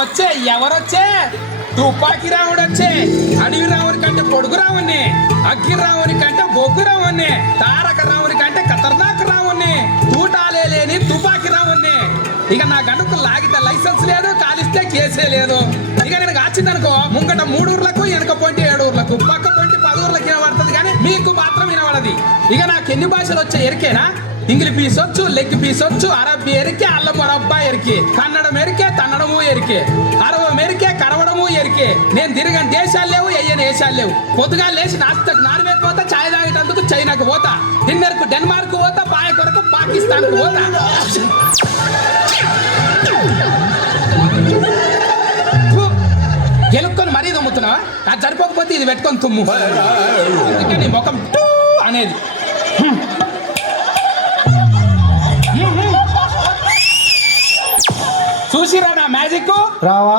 వచ్చే ఎవరొచ్చే తుపాకి రావుడు వచ్చే అడవి రావుని కంటే పొడుగు రావుని అగ్గి రావుని కంటే బొగ్గు రావుని తారక రావుని కంటే ఖతర్నాక్ రావుని తూటాలే లేని తుపాకి రావుని ఇక నా గనుకు లాగితే లైసెన్స్ లేదు కాలిస్తే కేసే లేదు ఇక నేను కాచిందనుకో ముంగట 3 ఊర్లకు వెనక పొంటి 7 ఊర్లకు పక్క పొంటి 10 ఊర్లకు వినబడుతుంది కానీ మీకు మాత్రం వినబడది ఇక నాకు ఎన్ని భాషలు వచ్చే ఎరికేనా ఇంగ్లీష్ పీస్ వచ్చు లెగ్ పీస్ వచ్చు అరబ్బీ ఎరికే అల్లం అబ్బా ఎరికే కన్నడం ఎరికే తన్నడము ఎరికే అరవం ఎరికే కరవడము ఎరికే నేను తిరగని దేశాలు లేవు ఎయ్యని దేశాలు లేవు పొద్దుగా లేచి నాస్తకు నార్వేకి పోతా ఛాయ్ తాగేటందుకు చైనాకు పోతా డిన్నర్కు డెన్మార్క్ పోతా పాయ కొరకు పాకిస్తాన్ కు పోతా గెలుక్కొని మరీ తుమ్ముతున్నావా అది సరిపోకపోతే ఇది పెట్టుకొని తుమ్ము అందుకే నీ ముఖం టూ అనేది చూసిరా నా మ్యాజిక్ రావా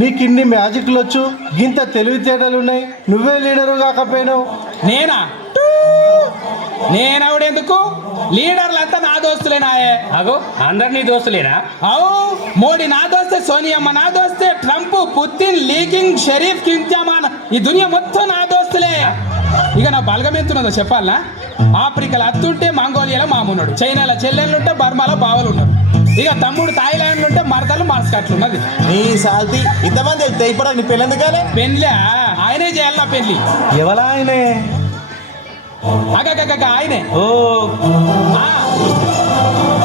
నీకు ఇన్ని మ్యాజిక్లు వచ్చు గింత తెలివితేటలు ఉన్నాయి నువ్వే లీడరు కాకపోయినావు నేనా నేనవుడెందుకు లీడర్లంతా నా దోస్తులేనాయే అగో అందరు నీ దోస్తులేనా అవు మోడీ నా దోస్తే సోనియమ్మ నా దోస్తే ట్రంప్ పుతిన్ లీకింగ్ షరీఫ్ కించామాన్ ఈ దునియా మొత్తం నా దోస్తులే ఇక నా బలగం ఎంతున్నదో చెప్పాలనా ఆఫ్రికాలో అత్తుంటే మంగోలియాలో మామున్నాడు చైనాలో చెల్లెళ్ళు ఉంటే బర్మాలో బావలు ఉన్నారు ఇక తమ్ముడు థాయిలాండ్లో ఉంటే మరదలు మాస్కట్లు ఉన్నది నీ సాల్తీ ఇంతమంది వెళ్తే ఇప్పుడు నీ పెళ్ళి ఎందుకాలే పెళ్ళా ఆయనే చేయాల పెళ్ళి ఎవలా ఆయనే అగగగ ఆయనే ఓ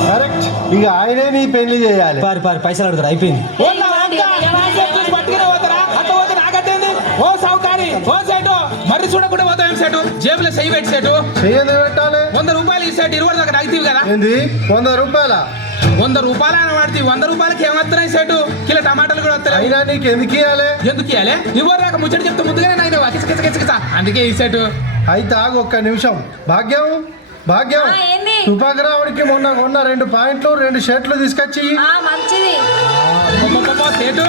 కరెక్ట్ ఇక ఆయనే నీ పెళ్లి చేయాలి పారి పైసలు అడుగుతారు అయిపోయింది పట్టుకునే పోతారా అట్ట పోతే నాకట్టేంది ఓ సౌకారి ఓ సేటు మరి చూడకుండా పోతాం సేటు జేబులో చెయ్యి పెట్టి సేటు చెయ్యని పెట్టాలి 100 రూపాయలు ఈ సేటు 20 దాకా అడిగితే కదా ఏంది 100 రూపాయల 100 రూపాయలు అని వాడితే 100 రూపాయలకి ఏమవుతున్నాయి సేటు కిలో టమాటాలు కూడా వస్తాయి అయినా నీకు ఎందుకు ఇవ్వాలి ఎందుకు ఇవ్వాలి ఇవ్వరు దాకా ముచ్చట చెప్తే ముందుగానే నాయన కిచకిచకిచకిచ అందుకే ఈ సేటు అయితే ఆగు ఒక్క నిమిషం భాగ్యం భాగ్యం తుపాకరావుడికి మొన్న కొన్న 2 పాయింట్లు 2 షర్ట్లు తీసుకొచ్చి మంచిది సేటు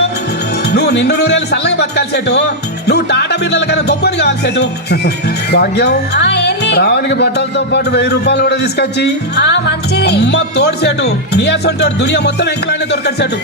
నువ్వు నిండు నూరేళ్ళు చల్లగా బతకాలి సేటు నువ్వు టాటా బిర్లల కన్నా గొప్పని కావాలి సేటు భాగ్యం రావణికి బట్టలతో పాటు 1000 రూపాయలు కూడా తీసుకొచ్చి మంచిది అమ్మ తోడు సేటు నీ అసొంటోడు దునియా మొత్తం ఎంకలానే దొరకడు సేటు